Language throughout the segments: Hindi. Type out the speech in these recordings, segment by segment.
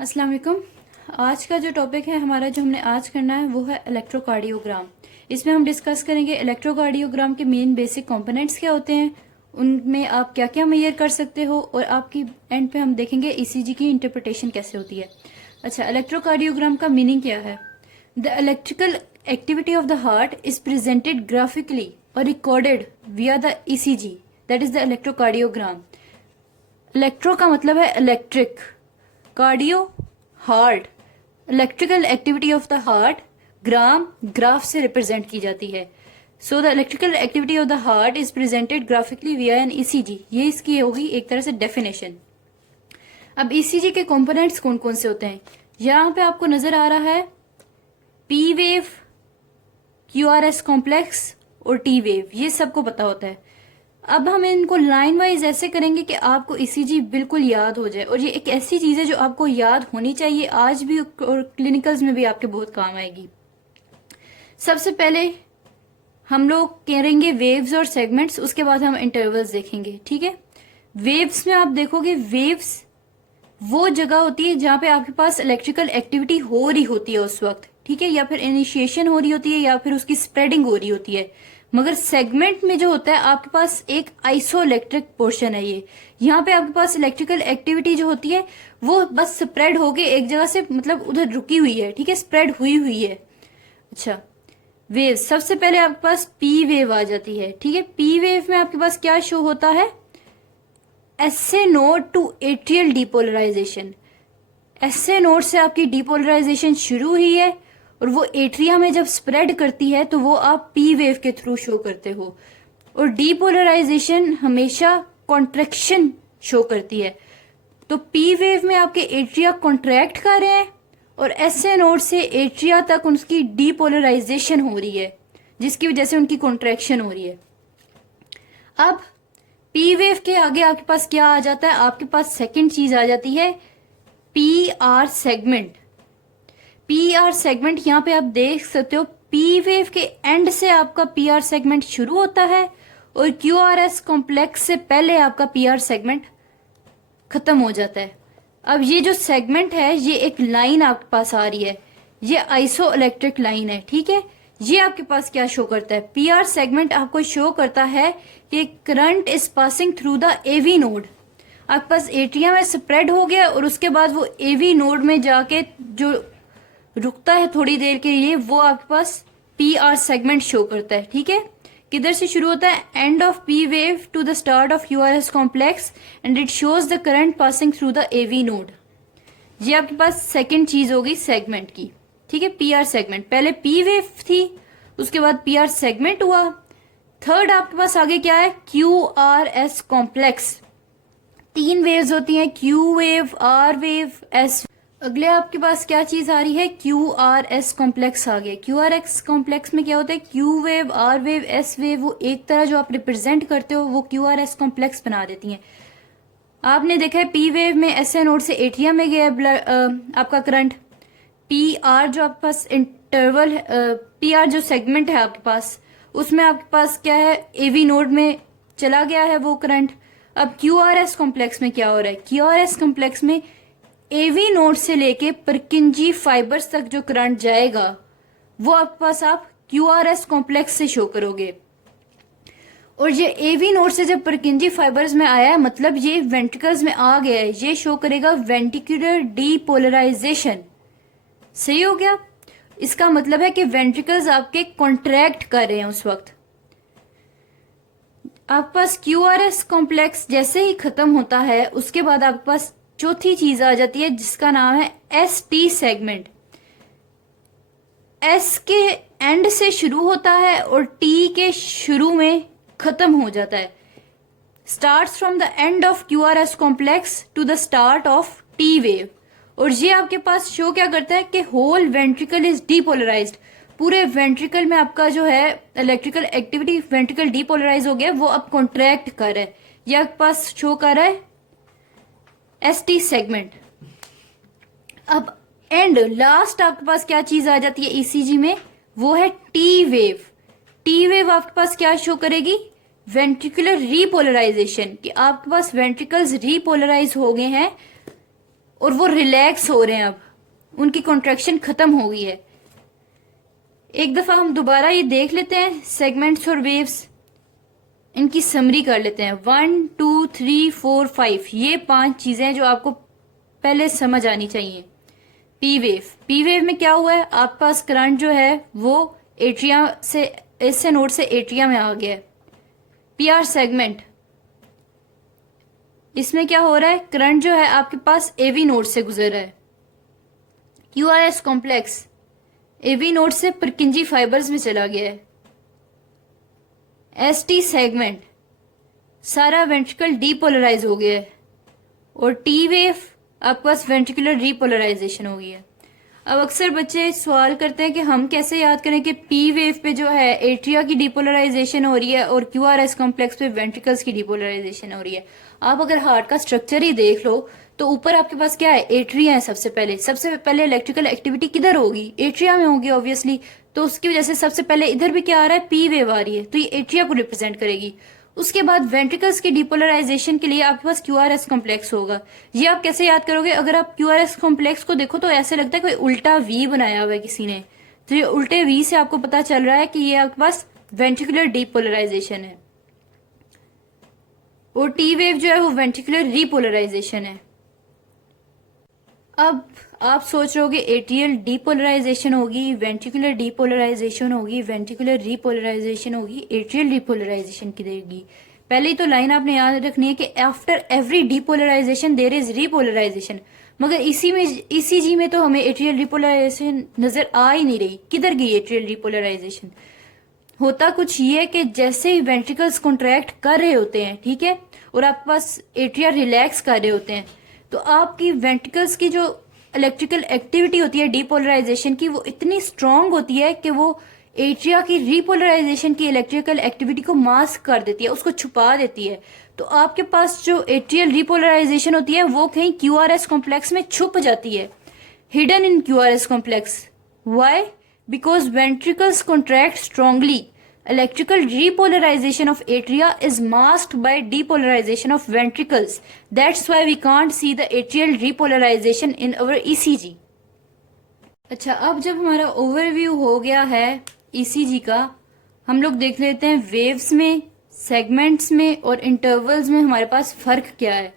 अस्सलाम वालेकुम। आज का जो टॉपिक है हमारा, जो हमने आज करना है, वो है इलेक्ट्रोकार्डियोग्राम। इसमें हम डिस्कस करेंगे इलेक्ट्रोकार्डियोग्राम के मेन बेसिक कंपोनेंट्स क्या होते हैं, उनमें आप क्या क्या मेजर कर सकते हो, और आपकी एंड पे हम देखेंगे ईसीजी की इंटरप्रिटेशन कैसे होती है। अच्छा, इलेक्ट्रोकार्डियोग्राम का मीनिंग क्या है? The electrical activity of the heart is presented graphically और recorded via the ECG, that is the electrocardiogram. Electro का मतलब है electric, cardio heart, electrical activity of the heart, gram graph से रिप्रेजेंट की जाती है। So the electrical activity of the heart is presented graphically via an ECG. ये इसकी होगी एक तरह से डेफिनेशन। अब ईसीजी के कंपोनेंट्स कौन कौन से होते हैं? यहाँ पे आपको नजर आ रहा है पी वेव, क्यूआरएस कॉम्प्लेक्स और टी वेव, ये सबको पता होता है। अब हम इनको लाइन वाइज ऐसे करेंगे कि आपको ईसीजी बिल्कुल याद हो जाए, और ये एक ऐसी चीज है जो आपको याद होनी चाहिए आज भी, और क्लिनिकल्स में भी आपके बहुत काम आएगी। सबसे पहले हम लोग करेंगे वेव्स और सेगमेंट्स, उसके बाद हम इंटरवल्स देखेंगे, ठीक है। वेव्स में आप देखोगे, वेव्स वो जगह होती है जहां पे आपके पास इलेक्ट्रिकल एक्टिविटी हो रही होती है उस वक्त, ठीक है, या फिर इनिशिएशन हो रही होती है, या फिर उसकी स्प्रेडिंग हो रही होती है। मगर सेगमेंट में जो होता है आपके पास एक आइसो इलेक्ट्रिक पोर्शन है। ये यहाँ पे आपके पास इलेक्ट्रिकल एक्टिविटी जो होती है वो बस स्प्रेड होके एक जगह से, मतलब उधर रुकी हुई है, ठीक है, स्प्रेड हुई हुई है। अच्छा, वेव, सबसे पहले आपके पास पी वेव आ जाती है, ठीक है। पी वेव में आपके पास क्या शो होता है? SA node to atrial depolarization. SA node से आपकी डीपोलराइजेशन शुरू हुई है, और वो एट्रिया में जब स्प्रेड करती है तो वो आप पी वेव के थ्रू शो करते हो। और डीपोलराइजेशन हमेशा कॉन्ट्रैक्शन शो करती है। तो पी वेव में आपके एट्रिया कॉन्ट्रैक्ट कर रहे हैं, और एसए नोड से एट्रिया तक उनकी डीपोलराइजेशन हो रही है, जिसकी वजह से उनकी कॉन्ट्रैक्शन हो रही है। अब पी वेव के आगे आपके पास क्या आ जाता है? आपके पास सेकंड चीज आ जाती है P R segment. P R segment यहाँ पे आप देख सकते हो, पी वेव के एंड से आपका पी आर सेगमेंट शुरू होता है, और क्यू आर एस कॉम्प्लेक्स से पहले आपका पी आर सेगमेंट खत्म हो जाता है। अब ये जो सेगमेंट है, ये एक लाइन आपके पास आ रही है, ये आइसो इलेक्ट्रिक लाइन है, ठीक है। ये आपके पास क्या शो करता है? पी आर सेगमेंट आपको शो करता है कि current is passing through the AV node. आपके पास एट्रिया में स्प्रेड हो गया, और उसके बाद वो एवी नोड में जाके जो रुकता है थोड़ी देर के लिए, वो आपके पास पी आर सेगमेंट शो करता है, ठीक है। किधर से शुरू होता है? End of P wave to the start of QRS complex, and it shows the current passing through the AV node. ये आपके पास सेकंड चीज होगी सेगमेंट की, ठीक है। पी आर सेगमेंट, पहले पी वेव थी, उसके बाद पी आर सेगमेंट हुआ। थर्ड आपके पास आगे क्या है? Q R S complex. तीन वेव्स होती हैं, Q wave, R wave, S. अगले आपके पास क्या चीज आ रही है? क्यू आर एस कॉम्प्लेक्स आ गया। क्यू आर एस कॉम्प्लेक्स में क्या होता है? Q wave, R wave, S wave, वो एक तरह जो आप रिप्रेजेंट करते हो वो क्यू आर एस कॉम्प्लेक्स बना देती हैं। आपने देखा है पी वेव में एस नोड से एट्रिया में गया आपका करंट। पी आर जो आपके पास इंटरवल, पी आर जो सेगमेंट है आपके पास, उसमें आपके पास क्या है? एवी नोड में चला गया है वो करंट। अब क्यू आर एस कॉम्प्लेक्स में क्या हो रहा है? क्यू आर एस कॉम्प्लेक्स में एवी नोड से लेके परकिंजी फाइबर्स तक जो करंट जाएगा वो आपके पास आप क्यू आर एस कॉम्प्लेक्स से शो करोगे। और ये एवी नोड से जब परकिंजी फाइबर्स में आया है, मतलब ये वेंट्रिकल्स में आ गया है, ये शो करेगा वेंट्रिकुलर डीपोलराइजेशन। सही हो गया? इसका मतलब है कि वेंट्रिकल्स आपके कॉन्ट्रैक्ट कर रहे हैं उस वक्त। आपके पास क्यू आर एस कॉम्प्लेक्स जैसे ही खत्म होता है, उसके बाद आपके पास चौथी चीज आ जाती है जिसका नाम है एस टी सेगमेंट। एस के एंड से शुरू होता है और टी के शुरू में खत्म हो जाता है। Starts from the end of Q R S complex to the start of T wave. और ये आपके पास शो क्या करता है कि होल वेंट्रिकल इज डीपोलराइज्ड। पूरे वेंट्रिकल में आपका जो है इलेक्ट्रिकल एक्टिविटी, वेंट्रिकल डीपोलराइज हो गया, वो अब कॉन्ट्रैक्ट कर रहा है। ये आपके पास शो कर रहा है एस टी सेगमेंट। अब एंड लास्ट आपके पास क्या चीज आ जाती है ईसीजी में? वो है टी वेव। टी वेव आपके पास क्या शो करेगी? वेंट्रिकुलर रीपोलराइजेशन, कि आपके पास वेंट्रिकल्स रीपोलराइज हो गए हैं और वो रिलैक्स हो रहे हैं, अब उनकी कॉन्ट्रैक्शन खत्म हो गई है। एक दफा हम दोबारा ये देख लेते हैं सेगमेंट्स और वेव्स, इनकी समरी कर लेते हैं। 1 2 3 4 5, ये 5 चीजें जो आपको पहले समझ आनी चाहिए। पी वेव, पी वेव में क्या हुआ है, आपके पास करंट जो है वो एट्रिया से, एस नोड से एट्रिया में आ गया है। पी आर सेगमेंट, इसमें क्या हो रहा है, करंट जो है आपके पास एवी नोड से गुजर रहा है। Q R S complex AV node से परकिंजी फाइबर्स में चला गया है। एस टी सेगमेंट, सारा वेंट्रिकल डीपोलराइज हो गया है। और टी वेव, आपके पास वेंट्रिकुलर रीपोलराइजेशन हो गई है। अब अक्सर बच्चे सवाल करते हैं कि हम कैसे याद करें कि पी वेव पे जो है एट्रिया की डीपोलराइजेशन हो रही है और क्यू आर एस कॉम्प्लेक्स पे वेंट्रिकल्स की डीपोलराइजेशन हो रही है। आप अगर हार्ट का स्ट्रक्चर ही देख लो तो ऊपर आपके पास क्या है, एट्रिया है। सबसे पहले इलेक्ट्रिकल एक्टिविटी किधर होगी, एट्रिया में होगी ऑब्वियसली। तो उसकी वजह से सबसे पहले इधर भी क्या आ रहा है, पी वेव आ रही है, तो ये एट्रिया को रिप्रेजेंट करेगी। उसके बाद वेंट्रिकल्स की डीपोलराइजेशन के लिए आपके पास क्यू आर एस कॉम्प्लेक्स होगा। ये आप कैसे याद करोगे, अगर आप क्यू आर एस कॉम्प्लेक्स को देखो तो ऐसे लगता है कोई उल्टा वी बनाया हुआ है किसी ने। तो ये उल्टे वी से आपको पता चल रहा है कि ये आपके पास वेंट्रिकुलर डीपोलराइजेशन है। और टी वेव जो है वो वेंट्रिकुलर रीपोलराइजेशन है। अब आप सोच रहे होगे एट्रियल डीपोलराइजेशन होगी, वेंट्रिकुलर डीपोलराइजेशन होगी, वेंट्रिकुलर रीपोलराइजेशन होगी, एट्रियल डीपोलराइजेशन की देगी। पहले ही तो लाइन आपने याद रखनी है कि after every depolarization there is repolarization. मगर ईसीजी में तो हमें एट्रियल डीपोलराइजेशन नजर आ ही नहीं रही। किधर गई एट्रियल डीपोलराइजेशन? होता कुछ ये कि जैसे ही वेंट्रिकल्स कॉन्ट्रैक्ट कर रहे होते हैं, ठीक है, और आपके पास एट्रिया रिलैक्स कर रहे होते हैं, तो आपकी वेंट्रिकल्स की जो इलेक्ट्रिकल एक्टिविटी होती है डीपोलराइजेशन की, वो इतनी स्ट्रांग होती है कि वो एट्रिया की रीपोलराइजेशन की इलेक्ट्रिकल एक्टिविटी को मास्क कर देती है, उसको छुपा देती है। तो आपके पास जो एट्रियल रीपोलराइजेशन होती है वो कहीं क्यूआरएस कॉम्प्लेक्स में छुप जाती है, hidden in QRS complex. Why? Because ventricles contract strongly, electrical repolarization of atria is masked by depolarization of ventricles. That's why we can't see the atrial repolarization in our ECG. अच्छा, अब जब हमारा ओवरव्यू हो गया है ECG का, हम लोग देख लेते हैं वेव्स में, सेगमेंट्स में और इंटरवल्स में हमारे पास फर्क क्या है।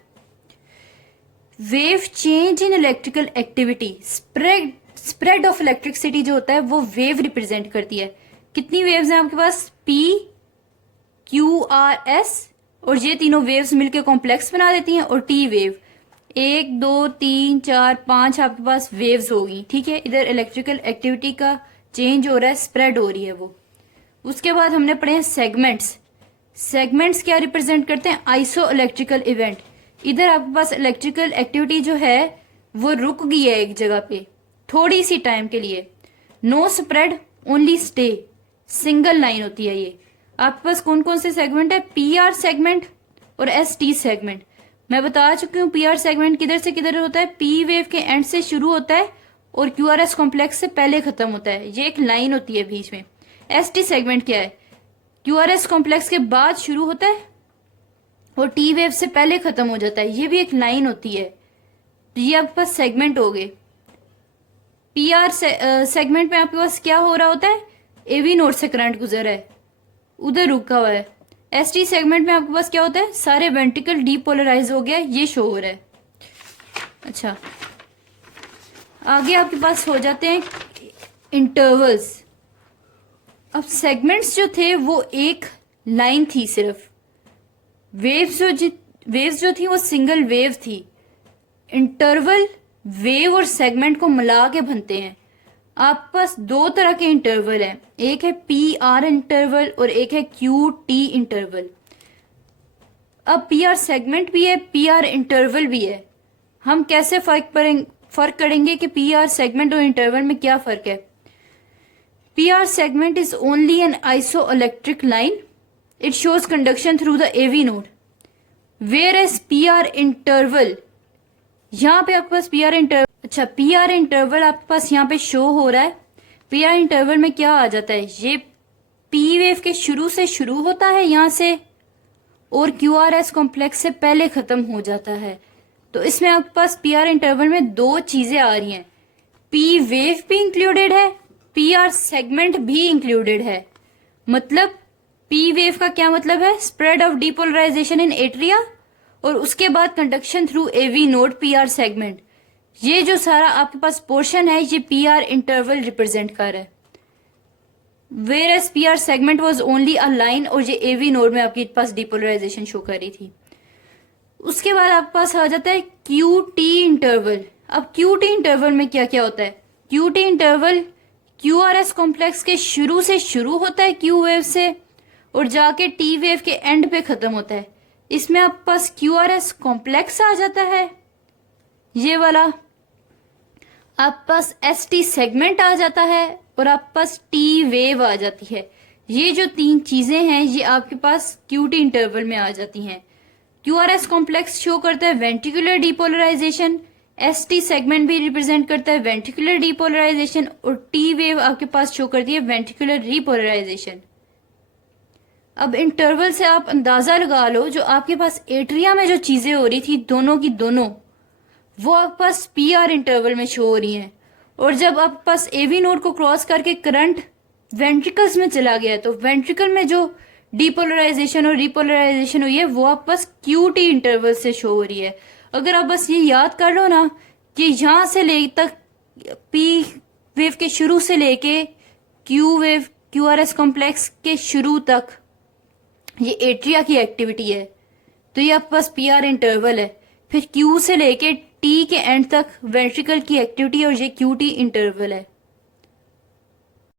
Wave change in electrical activity, spread of electricity जो होता है वो वेव रिप्रेजेंट करती है। कितनी वेव्स हैं आपके पास? पी, क्यू, आर, एस, और ये तीनों वेव्स मिलकर कॉम्प्लेक्स बना देती हैं। और टी वेव, 1 2 3 4 5 आपके पास वेव्स होगी, ठीक है। इधर इलेक्ट्रिकल एक्टिविटी का चेंज हो रहा है, स्प्रेड हो रही है वो। उसके बाद हमने पढ़े हैं सेगमेंट्स। सेगमेंट्स क्या रिप्रेजेंट करते हैं? Iso electrical event. इधर आपके पास इलेक्ट्रिकल एक्टिविटी जो है वो रुक गई है एक जगह पे थोड़ी सी टाइम के लिए। Know spread, only stay, single line होती है ये। आपके पास कौन कौन से सेगमेंट है? पी आर सेगमेंट और एस टी सेगमेंट। मैं बता चुकी हूँ पी आर सेगमेंट किधर से किधर होता है, पी वेव के एंड से शुरू होता है और क्यू आर एस कॉम्प्लेक्स से पहले खत्म होता है, ये एक लाइन होती है बीच में। एस टी सेगमेंट क्या है? क्यू आर एस कॉम्प्लेक्स के बाद शुरू होता है और टी वेव से पहले खत्म हो जाता है, ये भी एक लाइन होती है। तो ये आपके पास सेगमेंट हो गए। पी आर सेगमेंट में आपके पास क्या हो रहा होता है? एवी नोड से करंट गुजर रहा है, उधर रुका हुआ है। एस टी सेगमेंट में आपके पास क्या होता है? सारे वेंट्रिकल डीपोलराइज हो गया, ये शो हो रहा है। अच्छा, आगे आपके पास हो जाते हैं इंटरवल्स। अब सेगमेंट्स जो थे वो एक लाइन थी सिर्फ, वेव्स जो थी वो सिंगल वेव थी। इंटरवल वेव और सेगमेंट को मिला के बनते हैं। आपके पास दो तरह के इंटरवल हैं, एक है पी आर इंटरवल और एक है क्यू टी इंटरवल। अब पी आर सेगमेंट भी है, पी आर इंटरवल भी है। हम कैसे फर्क करेंगे कि पी आर सेगमेंट और इंटरवल में क्या फर्क है? P R segment is only an isoelectric line, it shows conduction through the AV node. Whereas P R interval, यहाँ पे आपके पास पी आर इंटरवल, अच्छा पी आर इंटरवल आपके पास यहाँ पे शो हो रहा है। पी आर इंटरवल में क्या आ जाता है? ये पी वेव के शुरू से शुरू होता है यहाँ से और क्यू आर एस कॉम्प्लेक्स से पहले खत्म हो जाता है। तो इसमें आपके पास पी आर इंटरवल में दो चीजें आ रही हैं, पी वेव भी इंक्लूडेड है, पी आर सेगमेंट भी इंक्लूडेड है। मतलब पी वेव का क्या मतलब है, spread of depolarization in atria, और उसके बाद conduction through AV node P R segment. ये जो सारा आपके पास पोर्शन है ये पी आर इंटरवल रिप्रेजेंट कर रहा है। Whereas P R segment was only a line, और ये एवी नोड में आपके पास डिपोलराइजेशन शो कर रही थी। उसके बाद आपके पास आ जाता है क्यू टी इंटरवल। अब क्यू टी इंटरवल में क्या क्या होता है, Q T interval Q R S complex के शुरू से शुरू होता है क्यू वेव से, और जाके टी वेव के एंड पे खत्म होता है। इसमें आपके पास क्यू आर एस कॉम्प्लेक्स आ जाता है, ये वाला आपके पास एस टी सेगमेंट आ जाता है, और आपके पास टी वेव आ जाती है। ये जो तीन चीजें हैं ये आपके पास क्यू टी इंटरवल में आ जाती हैं। Q R S complex show करता है ventricular depolarization, S T segment भी रिप्रेजेंट करता है वेंट्रिकुलर डिपोलराइजेशन, और टी वेव आपके पास शो करती है वेंट्रिकुलर रिपोलराइजेशन। अब इंटरवल से आप अंदाजा लगा लो जो आपके पास एट्रिया में जो चीजें हो रही थी दोनों की दोनों, वो आपके पास पी आर इंटरवल में शो हो रही हैं। और जब आपके पास एवी नोड को क्रॉस करके करंट वेंट्रिकल्स में चला गया तो वेंट्रिकल में जो डिपोलराइजेशन और रिपोलराइजेशन हुई है वो आपके पास क्यू टी इंटरवल से शो हो रही है। अगर आप बस ये याद कर लो ना कि यहां से ले तक पी वेव के शुरू से लेके Q wave Q R S complex के शुरू तक ये एट्रिया की एक्टिविटी है, तो ये आपके पास पी आर इंटरवल है। फिर क्यू से लेके टी के एंड तक वेंट्रिकल की एक्टिविटी, और ये क्यू टी इंटरवल है।